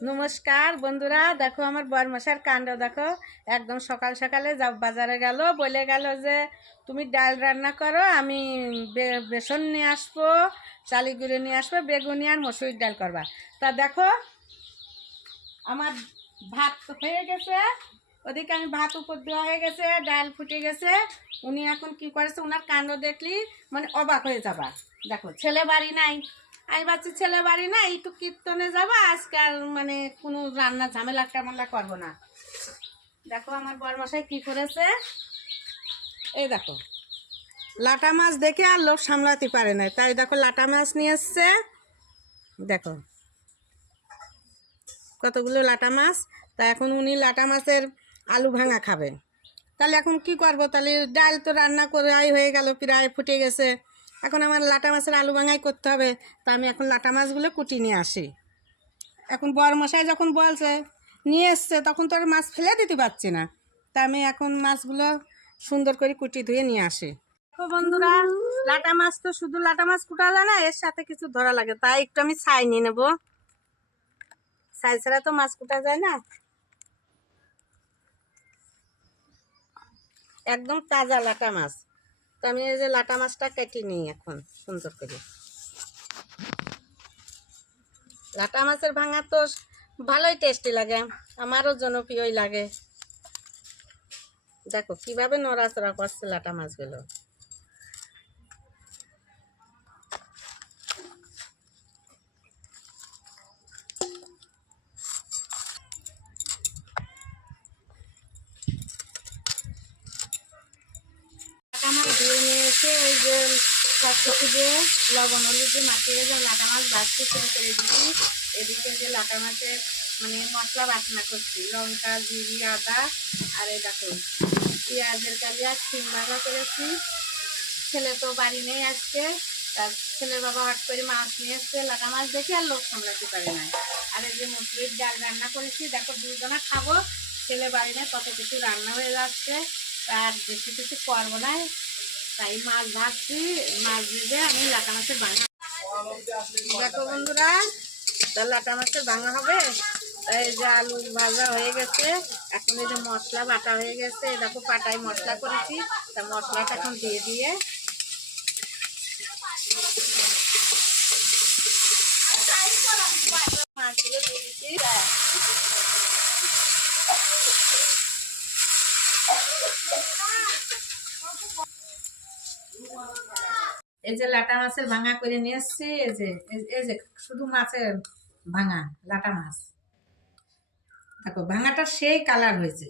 নমস্কার বন্ধুরা, দেখো আমার বরমশার কাণ্ড দেখো। একদম সকাল সকালে বাজারে গেল, বলে গেল যে তুমি ডাল রান্না করো, আমি বেসন নিয়ে আসবো, চালি গুঁড়ো নিয়ে আসবো, বেগুনি আর মসুরির ডাল করবা। তা দেখো আমার ভাত হয়ে গেছে, ওদিকে আমি ভাত উপর দেওয়া হয়ে গেছে, ডাল ফুটে গেছে। উনি এখন কি করেছে, ওনার কাণ্ড দেখলি মানে অবাক হয়ে যাবা। দেখো ছেলে বাড়ি নাই, আমি ভাবছি ছেলে বাড়ি নাই, একটু কীর্তনে যাবো আজকাল, মানে কোনো রান্না ঝামেলা টামেলা করবো না। দেখো আমার বরমশাই কি করেছে, এই দেখো লাটা মাছ দেখে আর লোক সামলাতে পারে না, তাই দেখো লাটা মাছ নিয়ে এসছে। দেখো কতগুলো লাটা মাছ। তা এখন উনি লাটা মাছের আলু ভাঙা খাবেন। তাহলে এখন কি করব, তাহলে ডাল তো রান্না করাই হয়ে গেল, প্রায় ফুটে গেছে। এখন আমার লাটা মাছের আলু ভাঙাই করতে হবে। তা আমি এখন লাটা মাছগুলো কুটি নিয়ে আসি। এখন বরমশাই যখন বলছে নিয়ে এসছে, তখন তো আর মাছ ফেলে দিতে পারছি না। তা আমি এখন মাছগুলো সুন্দর করে কুটি ধুয়ে নিয়ে আসি। দেখো বন্ধুরা, লাটা মাছ তো শুধু লাটা মাছ কুটা যায় না, এর সাথে কিছু ধরা লাগে, তাই একটু আমি ছাই নিয়ে নেবো। ছাই ছাড়া তো মাছ কুটা যায় না। একদম তাজা লাটা মাছ। তো আমি এই যে লাটা মাছটা কেটে নিই এখন সুন্দর করে। লাটা মাছের ভাঙা তো ভালোই টেস্টি লাগে, আমারও জনপ্রিয়ই লাগে। দেখো কিভাবে নড়াচড়া করছে লাটা মাছগুলো। লাটা মাছ ধুয়ে নিয়ে এসে ওই যে সব কিছু দিয়ে লবণ হলুদ দিয়ে মাখিয়ে যে লাটা মাছ ভাজতে শুরু করে দিচ্ছি। এদিকে যে লাটা মাছের মানে মশলা বাটনা করছি, লঙ্কা জিরি আদা আর এই দেখো পেঁয়াজের কালিয়া শিম ভাজা করেছি। ছেলে তো বাড়ি নেই আজকে, তার ছেলের বাবা হট করে মাছ নিয়ে এসছে, লাটা মাছ দেখে আর লোক সামলাতে পারে না। আর এই যে মুসুরির ডাল রান্না করেছি, দেখো দুজনা খাবো, ছেলে বাড়ি নেই, কত কিছু রান্না হয়ে যাচ্ছে, আর বেশি কিছু করবো না। তাই মাছ ভাজছি, মাছ ভেজে আমি লাটা মাছের ভাঙা। দেখো বন্ধুরা, লাটা মাছের ভাঙা হবে। এই যে আলু ভাজা হয়ে গেছে, এখন এই যে মশলা বাটা হয়ে গেছে, দেখো পাটায় মশলা করেছি, তা মশলাটা এখন দিয়ে দিয়ে মাছগুলো দিয়ে দিচ্ছি। এই যে লাটা মাছের ভাঙা করে নিয়ে এসছি, এই যে শুধু মাছের ভাঙা লাটা মাছ। দেখো ভাঙাটা সেই কালার হয়েছে।